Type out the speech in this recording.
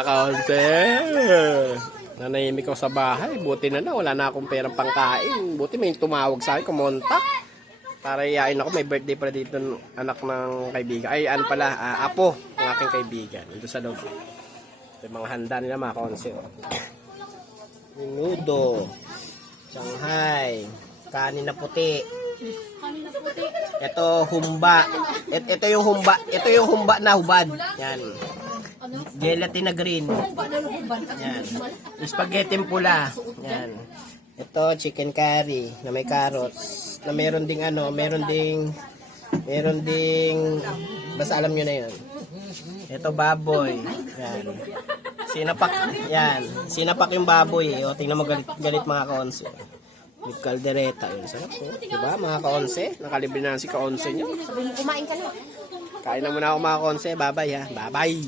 Kaonse. Nanahimik ako sa bahay. Buti na lang. Wala na akong perang pangkain. Buti may tumawag sa akin. Kumontak. Para iyain ako. May birthday pala dito ng anak ng kaibigan. Ay, ano pala. Apo. Ng aking kaibigan. Dito sa loob. Ito yung mga handa nila mga kaonse. Minudo. Shanghai. Kanin na puti. Ito humba. Ito yung humba. Ito yung humba na hubad. Yan. Gelatin na green. Yan. Spaghetti pula. Yan. Ito chicken curry na may carrots. Na meron ding meron ding basta alam niyo na 'yon. Ito baboy. Yan. Sinapak yung baboy. O tingnan mo galit mga kaonse. With caldereta yun. Sarap po. Diba mga kaonse? Nakalibre na si kaonse nyo. Sabi mo, kumain ka na. Kain na muna ako mga kaonse. Bye-bye ha. Bye-bye.